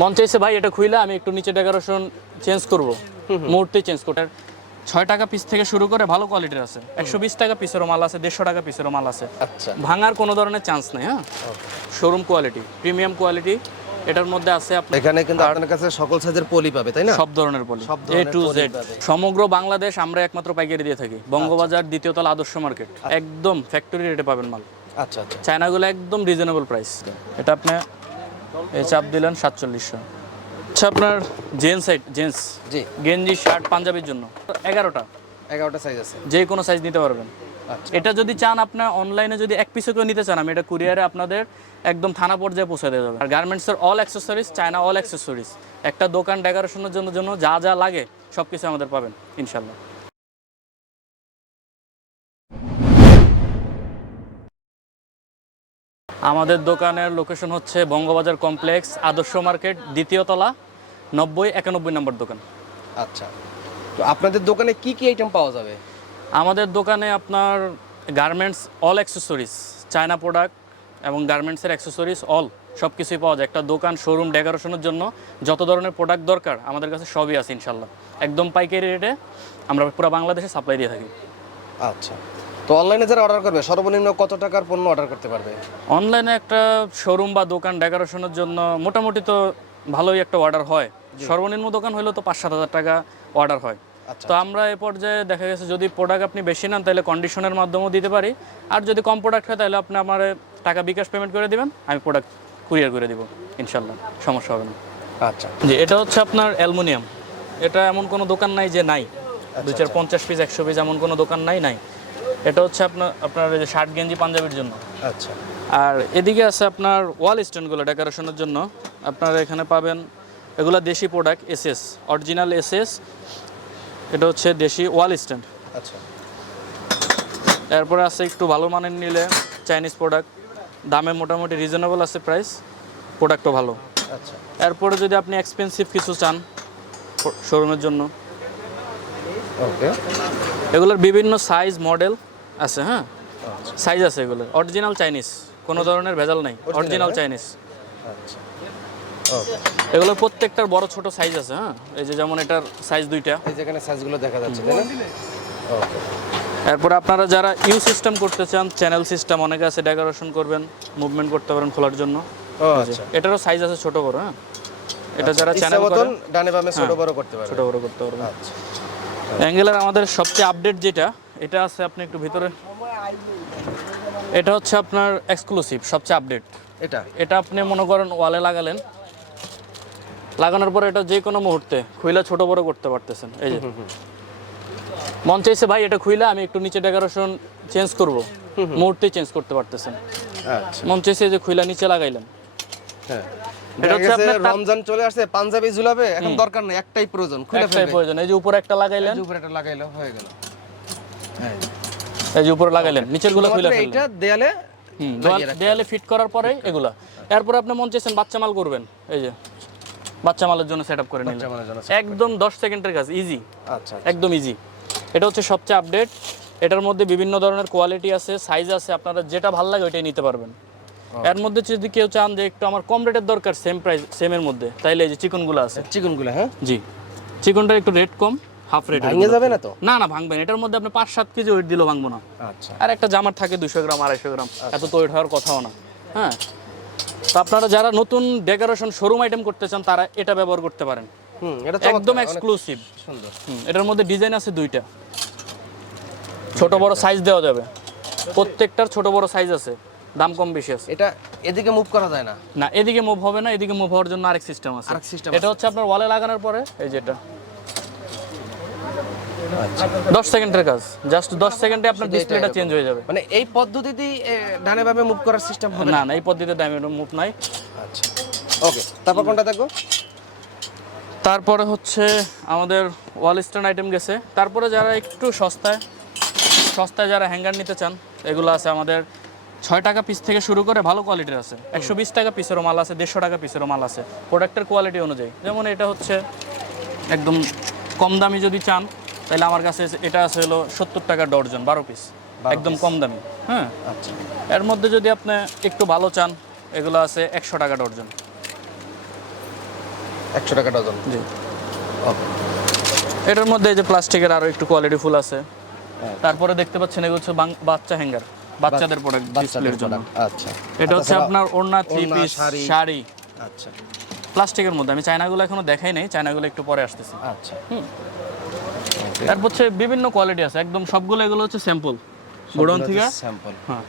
মন চাইছে ভাই এটা খুইলা আমি একটু নিচে ডেকোরেশন চেঞ্জ করব, মুহূর্তে চেঞ্জ করতে। 6 টাকা পিস থেকে শুরু করে ভালো কোয়ালিটির আছে, 120 টাকা পিসেরও মাল আছে, 150 টাকা পিসেরও মাল আছে। আচ্ছা, ভাঙার কোনো ধরনের চান্স নেই। হ্যাঁ, শোরুম কোয়ালিটি, প্রিমিয়াম কোয়ালিটি। এটার মধ্যে আছে আপনার এখানে কিন্তু আপনার কাছে সকল সাইজের পলি পাবে, তাই না? সব ধরনের পলি, A to Z। সমগ্র বাংলাদেশ আমরা একমাত্র পাইকারি দিয়ে থাকি। বঙ্গবাজার দ্বিতীয় তলা আদর্শ মার্কেট, একদম ফ্যাক্টরি রেটে পাবেন মাল। আচ্ছা আচ্ছা, চায়নাগুলো একদম রিজনেবল প্রাইস। এটা আপনি এই চাপ দিলেন 4700। আচ্ছা, আপনার জেন্টস জি, গেঞ্জি শার্ট পাঞ্জাবির জন্য 11টা সাইজ আছে, যে কোনো সাইজ নিতে পারবেন। আচ্ছা। এটা যদি চান আপনার অনলাইনে যদি এক পিসও কেউ নিতে চান, আমি এটা কুরিয়ারে আপনাদের একদম থানা পর্যায়ে পৌঁছে দেওয়া যাবে। আর গার্মেন্টসের all accessories, China all accessories, একটা দোকান ডেকোরেশনের জন্য যা যা লাগে সব কিছু আমাদের পাবেন ইনশাল্লাহ। আমাদের দোকানের লোকেশন হচ্ছে বঙ্গবাজার কমপ্লেক্স, আদর্শ মার্কেট, দ্বিতীয় তলা, 90-91 নম্বর দোকান। আচ্ছা, তো আপনাদের দোকানে কি কি আইটেম পাওয়া যাবে? আমাদের দোকানে আপনার garments all accessories, China product এবং গার্মেন্টসের অ্যাক্সেসরিজ অল সব কিছুই পাওয়া যায়। একটা দোকান শোরুম ডেকোরেশনের জন্য যত ধরনের প্রোডাক্ট দরকার আমাদের কাছে সবই আছে ইনশাল্লাহ। একদম পাইকারি রেটে আমরা পুরো বাংলাদেশে সাপ্লাই দিয়ে থাকি। আচ্ছা, তো অনলাইনে যারা অর্ডার করবে সর্বনিম্ন কত টাকার পণ্য অর্ডার করতে পারবে? অনলাইনে একটা শোরুম বা দোকান ডেকোরেশনের জন্য মোটামুটি তো ভালোই একটা অর্ডার হয়। সর্বনিম্ন দোকান হলেও তো 5-7 হাজার টাকা অর্ডার হয়। আচ্ছা, তো আমরা এ পর্যায়ে দেখা গেছে যদি প্রোডাক্ট আপনি বেশি নেন তাহলে কন্ডিশনের মাধ্যমেও দিতে পারি। আর যদি কম প্রোডাক্ট হয় তাহলে আপনি আমার টাকা বিকাশ পেমেন্ট করে দিবেন, আমি প্রোডাক্ট কুরিয়ার করে দিব ইনশাল্লাহ, সমস্যা হবে না। আচ্ছা জি, এটা হচ্ছে আপনার অ্যালুমিনিয়াম। এটা এমন কোনো দোকান নাই যে নাই, 250 পিস 100 পিস এমন কোনো দোকান নাই। এটা হচ্ছে আপনার যে শার্ট গেঞ্জি পাঞ্জাবির জন্য। আচ্ছা, আর এদিকে আছে আপনার ওয়াল স্ট্যান্ডগুলো ডেকোরেশনের জন্য। আপনারা এখানে পাবেন এগুলো দেশি প্রোডাক্ট, এসএস অরিজিনাল এসএস। এটা হচ্ছে দেশি ওয়াল স্ট্যান্ড। আচ্ছা, এরপরে আছে একটু ভালো মানের নিলে চাইনিজ প্রোডাক্ট, দামে মোটামুটি রিজনেবল আছে প্রাইস, প্রোডাক্টও ভালো। আচ্ছা, এরপরে যদি আপনি এক্সপেন্সিভ কিছু চান শোরুমের জন্য, ওকে, এগুলোর বিভিন্ন সাইজ মডেল আছে। হ্যাঁ, সাইজ আছে এগুলোর, অরিজিনাল চাইনিজ, কোনো ধরনের ভেজাল নাই, অরিজিনাল চাইনিজ। আচ্ছা, ওকে, এগুলোর প্রত্যেকটার বড় ছোট সাইজ আছে। হ্যাঁ, এই যে যেমন এটার সাইজ 2টা, এই যেখানে সাইজগুলো দেখা যাচ্ছে, তাই না? ওকে, এরপরে আপনারা যারা ইউ সিস্টেম করতে চান, চ্যানেল সিস্টেম অনেকে আছে, ডেকোরেশন করবেন, মুভমেন্ট করতে পারেন খোলার জন্য। ও আচ্ছা, এটারও সাইজ আছে ছোট বড়। হ্যাঁ, এটা যারা চ্যানেল মতন ডানে বামে ছোট বড় করতে পারবে, ছোট বড় করতে পারবেন। আচ্ছা, অ্যাঙ্গেলের আমাদের সবচেয়ে আপডেট যেটা, এটা আছে আপনি একটু ভিতরে, এটা হচ্ছে আপনার এক্সক্লুসিভ সবচেয়ে আপডেট। এটা আপনি মনে করেন ওয়ালে লাগানোর পরে এটা যে কোনো মুহূর্তে খুইলা ছোট বড় করতে পারতেছেন। এই যে মন চাইছে ভাই এটা খুইলা আমি একটু নিচে ডেকোরেশন চেঞ্জ করব, মুহূর্তে চেঞ্জ করতে পারতেছেন। আচ্ছা, মন চাইছে যে খুইলা নিচে লাগাইলেন। হ্যাঁ, এটা হচ্ছে আপনার রমজান চলে আসছে, পাঞ্জাবি ঝুলাবে, এখন দরকার নেই, একটাই প্রয়োজন, খুলে একটাই ফেলবে। প্রয়োজন। এই যে উপরে একটা লাগাইলেন, উপরে একটা লাগাইলো হয়ে গেল। হ্যাঁ, এই যে উপরে লাগাইলেন, নিচের গুলো খুইলা এটা ফেললেন। দেয়ালে দেয়ালে ফিট করার পরে এগুলা। এরপর আপনি মন চাইছেন বাচ্চা মাল করবেন, এই যে বাচ্চা মালের জন্য সেটআপ করে নিলেন, একদম 10 সেকেন্ডের কাজ, ইজি। আচ্ছা, একদম ইজি। এটা হচ্ছে সবচেয়ে আপডেট। এটার মধ্যে বিভিন্ন ধরনের কোয়ালিটি আছে, সাইজ আছে, আপনারা যেটা ভালো লাগে ওইটাই নিতে পারবেন। এর মধ্যে যদি কেউ চান যে একটু আমার কম রেটের দরকার, সেম প্রাইস সেমের মধ্যে, তাইলে এই যে চিকনগুলো আছে। চিকনগুলো, হ্যাঁ, জি, চিকনটার একটু রেট কম, হাফ রেট। ভেঙে যাবে না তো? না না, ভাঙবেন। এটার মধ্যে আপনি 5-7 কেজি ওয়েট দিলেও ভাঙবো না। আচ্ছা, আর একটা জামার থাকে 200 গ্রাম 250 গ্রাম, এত তো ওয়েট হওয়ার কথাও না। হ্যাঁ, তো আপনারা যারা নতুন ডেকোরেশন শোরুম আইটেম করতে চান তারা এটা ব্যবহার করতে পারেন। এটা একদম এক্সক্লুসিভ, সুন্দর। এটার মধ্যে ডিজাইন আছে 2টা, ছোট বড় সাইজ দেওয়া যাবে, প্রত্যেকটার ছোট বড় সাইজ আছে, দাম কম বেশি আছে। এটা এদিকে মুভ করা যায় না? না, এদিকে মুভ হবে না, এদিকে মুভ হওয়ার জন্য আরেক সিস্টেম আছে। এটা হচ্ছে আপনার ওয়ালে লাগানোর পরে এই যেটা 10 সেকেন্ডের কাজ, জাস্ট 10 সেকেন্ডে আপনার ডিসপ্লেটা চেঞ্জ হয়ে যাবে। মানে এই পদ্ধতিতেই ডানে বামে মুভ করার সিস্টেম হবে না? না, এই পদ্ধতিতে দামে মুভ নাই। আচ্ছা, ওকে, তারপর কোনটা দেখো? তারপরে হচ্ছে আমাদের ওয়াল স্ট্যান্ড আইটেম গেছে। তারপরে যারা একটু সস্তায় যারা হ্যাঙ্গার নিতে চান, এগুলো আছে আমাদের 6 টাকা পিস থেকে শুরু করে ভালো কোয়ালিটির আছে, 120 টাকা পিসেরও মাল আছে, 150 টাকা পিসেরও মাল আছে, প্রোডাক্টের কোয়ালিটি অনুযায়ী। যেমন এটা হচ্ছে একদম কম দামি যদি চান তাহলে আমার কাছে এটা আছে হলো 70 টাকা ডর্জন, 12 পিস, একদম কম দামি। হ্যাঁ, আচ্ছা, এর মধ্যে যদি আপনি একটু ভালো চান এগুলো আছে 100 টাকা ডর্জন। 100 টাকা ডজন। জি। ওকে। এটার মধ্যে এই যে প্লাস্টিকের আরো একটু কোয়ালিটি ফুল আছে। তারপরে দেখতে পাচ্ছেন এগুলো হচ্ছে বাচ্চা হ্যাঙ্গার, বাচ্চাদের প্রোডাক্ট ডিসপ্লের জন্য। আচ্ছা, এটা হচ্ছে আপনার ওড়না, থ্রি পিস, শাড়ি। আচ্ছা, প্লাস্টিকের মধ্যে। আমি চায়নাগুলো এখনো দেখাই নাই, চায়নাগুলো একটু পরে আসতেছে। আচ্ছা। তারপর হচ্ছে বিভিন্ন কোয়ালিটি আছে, একদম সবগুলো এগুলো হচ্ছে স্যাম্পল গোডাউন থেকে। স্যাম্পল। হ্যাঁ।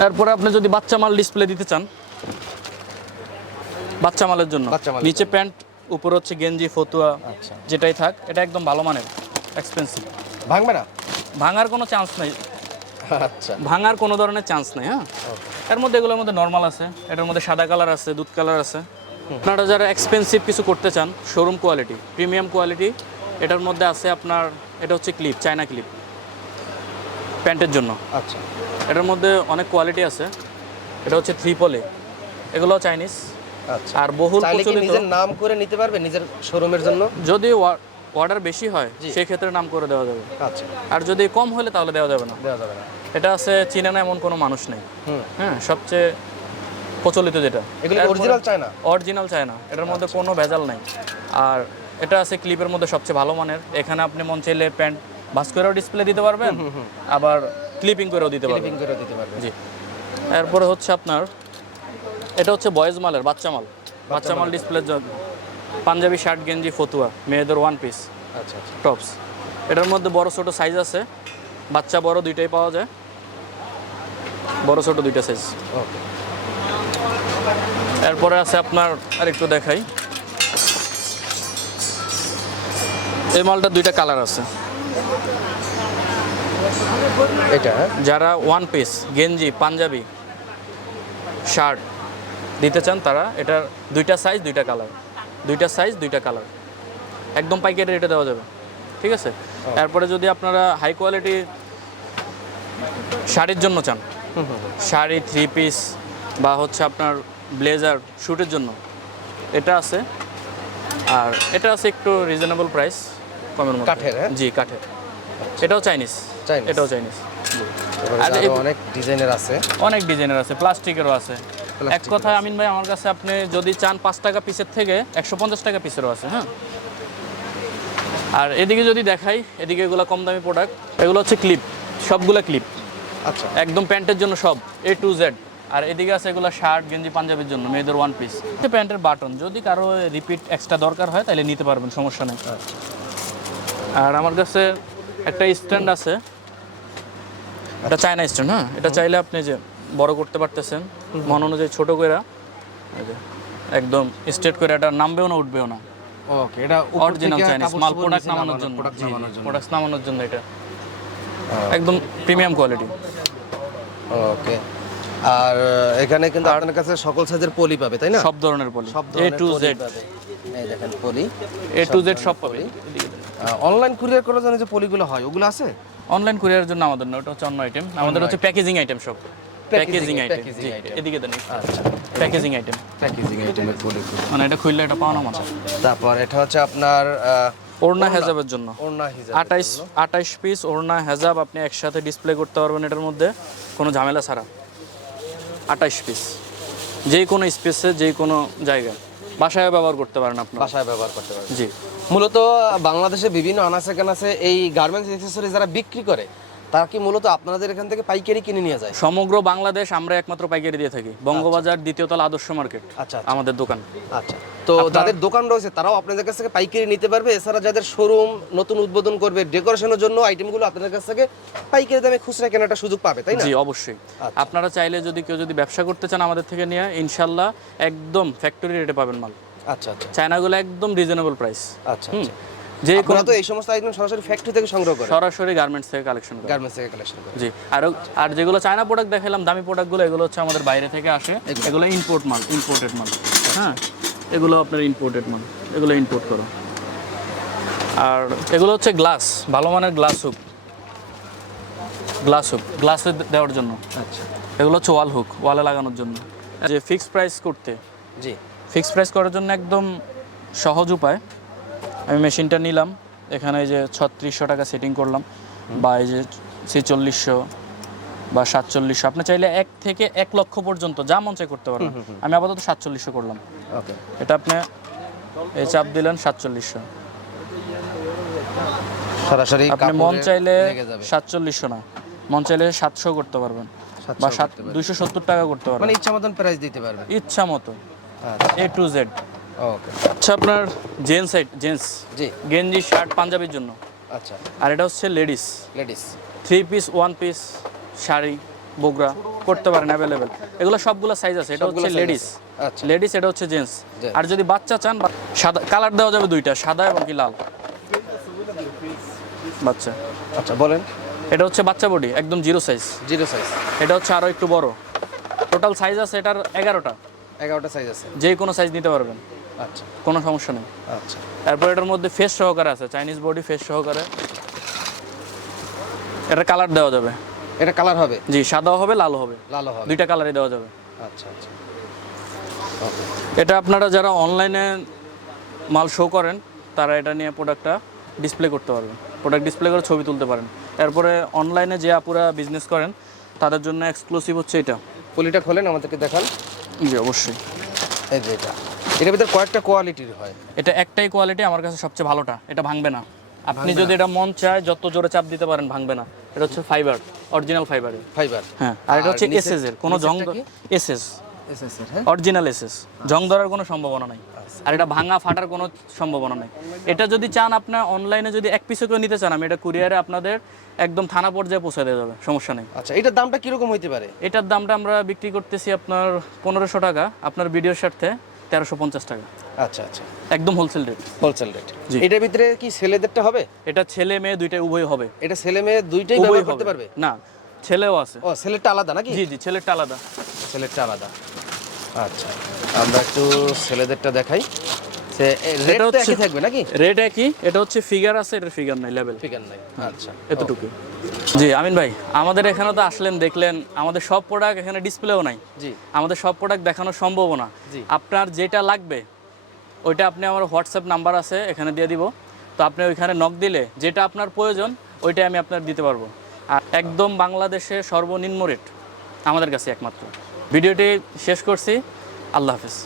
তারপরে আপনি যদি বাচ্চা মাল ডিসপ্লে দিতে চান, বাচ্চা মালের জন্য নিচে প্যান্ট, উপরে হচ্ছে গেঞ্জি, ফতুয়া, যেটাই থাক, এটা একদম ভালো মানের, এক্সপেন্সিভ। ভাঙবে না? ভাঙার কোনো চান্স নাই। আচ্ছা, ভাঙার কোনো ধরনের চান্স নেই। হ্যাঁ, এর মধ্যে এগুলোর মধ্যে নর্মাল আছে, এটার মধ্যে সাদা কালার আছে, দুধ কালার আছে। আপনারা যারা এক্সপেন্সিভ কিছু করতে চান, শোরুম কোয়ালিটি, প্রিমিয়াম কোয়ালিটি, এটার মধ্যে আছে আপনার, এটা হচ্ছে ক্লিপ, চায়না ক্লিপ প্যান্টের জন্য। আচ্ছা। এটার মধ্যে অনেক কোয়ালিটি আছে। এটা হচ্ছে ট্রিপলে, এগুলো চাইনিজ। আচ্ছা। আর বহুল প্রচলিত, নিজের নাম করে নিতে পারবে নিজের শোরুমের জন্য? যদি অর্ডার বেশি হয় সেই ক্ষেত্রে নাম করে দেওয়া যাবে। আচ্ছা। আর যদি কম হলে তাহলে দেওয়া যাবে না। এটা আছে চীনা না এমন কোনো মানুষ নেই। হ্যাঁ, সবচেয়ে প্রচলিত যেটা, এগুলো অরিজিনাল চায়না। অরিজিনাল চায়না, এটার মধ্যে কোনো ভেজাল নাই। আর এটা আছে ক্লিপের মধ্যে সবচেয়ে ভালো মানের। এখানে আপনি মন চাইলে প্যান্ট ভাঁজ করেও ডিসপ্লে দিতে পারবেন, আবার ক্লিপিং করেও দিতে পারবেন। জি। এরপরে হচ্ছে আপনার, এটা হচ্ছে বয়েজ মালের, বাচ্চা মাল ডিসপ্লের জন্য। পাঞ্জাবি শার্ট, গেঞ্জি, ফতুয়া, মেয়েদের ওয়ান পিস, আচ্ছা, টপস। এটার মধ্যে বড় ছোট সাইজ আছে, বাচ্চা বড় দুইটাই পাওয়া যায়, বড় ছোট দুইটা সাইজ। ওকে। এরপরে আছে আপনার, আর একটু দেখাই, এই মালটা দুইটা কালার আছে। এটা যারা ওয়ান পিস, গেঞ্জি, পাঞ্জাবি, শার্ট দিতে চান তারা, এটার দুইটা সাইজ, দুইটা কালার, দুইটা সাইজ, দুইটা কালার, একদম পাইকারি রেটে দেওয়া যাবে। ঠিক আছে। এরপরে যদি আপনারা হাই কোয়ালিটি শাড়ির জন্য চান, শাড়ি, থ্রি পিস বা হচ্ছে আপনার ব্লেজার, শ্যুটের জন্য, এটা আছে। আর এটা আছে একটু রিজনেবল প্রাইস, কমের মধ্যে। কাঠের? জি, কাঠের। এটাও চাইনিজ, এটাও চাইনিজ। আর অনেক ডিজাইনের আছে, অনেক ডিজাইনের আছে, প্লাস্টিকেরও আছে। এক কথায় আমিন ভাই, আমার কাছে আপনি যদি চান 5 টাকা পিসের থেকে 150 টাকা পিসেরও আছে। হ্যাঁ। আর এদিকে যদি দেখাই, এদিকে এগুলো কম দামি প্রোডাক্ট, এগুলো হচ্ছে ক্লিপ, সবগুলো ক্লিপ। আচ্ছা। একদম প্যান্টের জন্য সব, A to Z। আর এদিকে আছে এগুলো শার্ট, গেঞ্জি, পাঞ্জাবির জন্য, মেয়েদের ওয়ান পিস। প্যান্টের বাটন, যদি কারো রিপিট এক্সট্রা দরকার হয় তাহলে নিতে পারবেন, সমস্যা নেই। আর আমার কাছে একটা স্ট্যান্ড আছে, এটা চায়না স্ট্যান্ড। হ্যাঁ, এটা চাইলে আপনি যে বড় করতে পারতেছেন মন অনুযায়ী, ছোট করে একদম স্ট্রেট করে, এটা নামবেও না, উঠবেও না। ওকে। এটা অরিজিনাল চাইনিজ মাল, প্রোডাক্ট নামানোর জন্য, প্রোডাক্ট নামানোর জন্য এটা একদম প্রিমিয়াম কোয়ালিটি। ওকে। আর এখানে কিন্তু আপনার কাছে সকল সাইজের পলি পাবে, তাই না? সব ধরনের পলি, A to Z। এই দেখেন পলি, A to Z সব পাবে। অনলাইন কুরিয়ার করার জন্য যে পলিগুলো হয়, ওগুলো আছে? অনলাইন কুরিয়ারের জন্য আমাদের না, ওটা হচ্ছে অন্য আইটেম। আমাদের হচ্ছে প্যাকেজিং আইটেম, সব প্যাকেজিং আইটেম। জি, এদিকে দেন। আচ্ছা, প্যাকেজিং আইটেমের পলি, মানে এটা খুললে এটা পাওয়া না মাছ। তারপর এটা হচ্ছে আপনার ওড়না হেজাবের জন্য, ওড়না হিজাব 28 পিস ওড়না হেজাব আপনি একসাথে ডিসপ্লে করতে পারবেন এটার মধ্যে, কোনো ঝামেলা ছাড়া। 28 পিস, যে কোনো স্পেসে, যে কোনো জায়গায়, বাসায় ব্যবহার করতে পারেন আপনি, বাসায় ব্যবহার করতে পারেন। জি। মূলত বাংলাদেশে বিভিন্ন আনাচে কানাচে এই গার্মেন্টস অ্যাকসেসরি যারা বিক্রি করে, তারা কি মূলত আপনাদের এখান থেকে পাইকারি কিনে নিয়ে যায়? সমগ্র বাংলাদেশ আমরা একমাত্র পাইকারি দিয়ে থাকি। বঙ্গবাজার, দ্বিতীয় তলা, আদর্শ মার্কেট, আচ্ছা, আমাদের দোকান। আচ্ছা। তো যাদের দোকান রয়েছে তারাও আপনাদের কাছ থেকে পাইকারি নিতে পারবে। এছাড়া যাদের শোরুম নতুন উদ্বোধন করবে, ডেকোরেশনের জন্য আইটেমগুলো আপনাদের কাছ থেকে পাইকারি দামে খুচরা কেনাটা সুযোগ পাবে, তাই না? জি, অবশ্যই। আপনারা চাইলে যদি কেউ যদি ব্যবসা করতে চান আমাদের থেকে নিয়ে, ইনশাল্লাহ একদম ফ্যাক্টরি রেটে পাবেন মাল। আচ্ছা, আচ্ছা। চায়নাগুলো একদম রিজনেবল প্রাইস। আচ্ছা, যে কোনো তো এই সমস্ত আইটেম সরাসরি ফ্যাক্টরি থেকে সংগ্রহ করে, সরাসরি গার্মেন্টস থেকে কালেকশন করে, করে। জি। আর যেগুলো চায়না প্রোডাক্ট দেখালাম, দামি প্রোডাক্টগুলো, এগুলো হচ্ছে আমাদের বাইরে থেকে আসে, এগুলো ইম্পোর্টেড মাল। হ্যাঁ, এগুলো আপনার ইম্পোর্টেড মাল, এগুলো ইম্পোর্ট করো। আর এগুলো হচ্ছে গ্লাস, ভালো মানের গ্লাসে দেওয়ার জন্য। আচ্ছা। এগুলো হচ্ছে ওয়ালে লাগানোর জন্য। যে ফিক্সড প্রাইস করতে, জি, ফিক্সড প্রাইস করার জন্য একদম সহজ উপায়, আমি মেশিনটা নিলাম, এখানে এই যে 3600 টাকা সেটিং করলাম, বা এই যে 4600 বা 4700, আপনি চাইলে 1 থেকে 1 লক্ষ পর্যন্ত যা মন চাই করতে পারবেন। আমি আপাতত 4700 করলাম। ওকে। এটা আপনি এই চাপ দিলেন 4700। সরাসরি আপনি মন কাপড়ে চাইলে লেগে যাবে। 4700 না, মন চাইলে 700 করতে পারবেন, বা 270 টাকা করতে পারবেন, মানে ইচ্ছা মতন প্রাইস দিতে পারবেন। ইচ্ছা মতো আচ্ছা A to Z। ওকে। আচ্ছা আপনার জেন্টস জি গেঞ্জি শার্ট পাঞ্জাবির জন্য, আচ্ছা আর এটা হচ্ছে ladies ladies 3 piece 1 piece sari Bogura করতে পারেন অ্যাভেলেবেল। এগুলো সবগুলো সাইজ আছে। এটা হচ্ছে লেডিস, আচ্ছা লেডিস এটা হচ্ছে জেন্টস। Gents। আর যদি বাচ্চা চান সাদা কালার দেওয়া যাবে দুইটা, সাদা এবং কি লাল বাচ্চা। আচ্ছা বলেন। এটা হচ্ছে বাচ্চা বডি একদম জিরো সাইজ। Zero size. এটা হচ্ছে আরো একটু বড়। টোটাল সাইজ আছে এটার 11টা, 11টা সাইজ আছে। যে কোনো সাইজ নিতে পারবেন, আচ্ছা কোনো সমস্যা নেই। আচ্ছা তারপর এটার মধ্যে ফেস সহকারে আছে, চাইনিজ বডি ফেস সহকারে। এটা কালার দেওয়া যাবে। এটা কালার হবে? জি, সাদাও হবে লালও হবে, লালও হবে। দুইটা কালারই দেওয়া যাবে। আচ্ছা আচ্ছা এটা আপনারা যারা অনলাইনে মাল শো করেন তারা এটা নিয়ে প্রোডাক্টটা ডিসপ্লে করতে পারবেন, প্রোডাক্ট ডিসপ্লে করে ছবি তুলতে পারেন। এরপরে অনলাইনে যে আপুরা বিজনেস করেন তাদের জন্য এক্সক্লুসিভ হচ্ছে এটা। পলিটা খোলেন আমাদেরকে দেখান। জি অবশ্যই। এই যে এটার ভিতরে কয়েকটা কোয়ালিটির হয়। এটা একটাই কোয়ালিটি আমার কাছে সবচেয়ে ভালোটা, এটা ভাঙবে না। আপনি যদি এটা মন চায় যত জোরে চাপ দিতে পারেন ভাঙবে না। এটা হচ্ছে ফাইবার, অরিজিনাল ফাইবারের। ফাইবার হ্যাঁ, আর এটা হচ্ছে এসএস এর, কোনো জং এসএস এসএস এর। অরিজিনাল এসএস, জং ধরার কোনো সম্ভাবনা নাই। আর এটা ভাঙা ফাটার কোনো সম্ভাবনা নাই। এটা যদি চান আপনার অনলাইনে যদি এক পিসও কেউ নিতে চান, আমি এটা কুরিয়ারে আপনাদের একদম থানা পর্যায়ে পৌঁছে দেওয়া যাবে, সমস্যা নেই। আচ্ছা এটার দামটা কিরকম হইতে পারে? এটার দামটা আমরা বিক্রি করতেছি আপনার 1500 টাকা, আপনার ভিডিওর স্বার্থে 1350 টাকা। আচ্ছা আচ্ছা একদম হোলসেল রেট। Wholesale rate. জি। এটার ভিতরে কি ছেলেদেরটা হবে? এটা ছেলে মেয়ে দুইটাই উভয় হবে। এটা ছেলে মেয়ে দুইটাই উভয় ব্যবহার করতে হবে। পারবে? না, ছেলেও আছে। ও ছেলেরটা আলাদা নাকি? জি জি, ছেলেরটা আলাদা। ছেলেরটা আলাদা। আচ্ছা আমরা একটু ছেলেদেরটা দেখাই। সে রেট তো একই থাকবে নাকি? রেট একই। এটা হচ্ছে ফিগার আছে, এটার ফিগার নাই, লেভেল ফিগার নাই। আচ্ছা এতটুকু। জি আমিন ভাই, আমাদের এখানে তো আসলেন, দেখলেন আমাদের সব প্রোডাক্ট এখানে ডিসপ্লেও নাই। জি আমাদের সব প্রোডাক্ট দেখানো সম্ভব না। জি। আপনার যেটা লাগবে ওইটা আপনি আমার হোয়াটসঅ্যাপ নাম্বার আছে এখানে দিয়ে দিব, তো আপনি ওইখানে নক দিলে যেটা আপনার প্রয়োজন ওইটাই আমি আপনার দিতে পারবো। আর একদম বাংলাদেশে সর্বনিম্ন রেট আমাদের কাছে একমাত্র। ভিডিওটি শেষ করছি, আল্লাহ হাফেজ।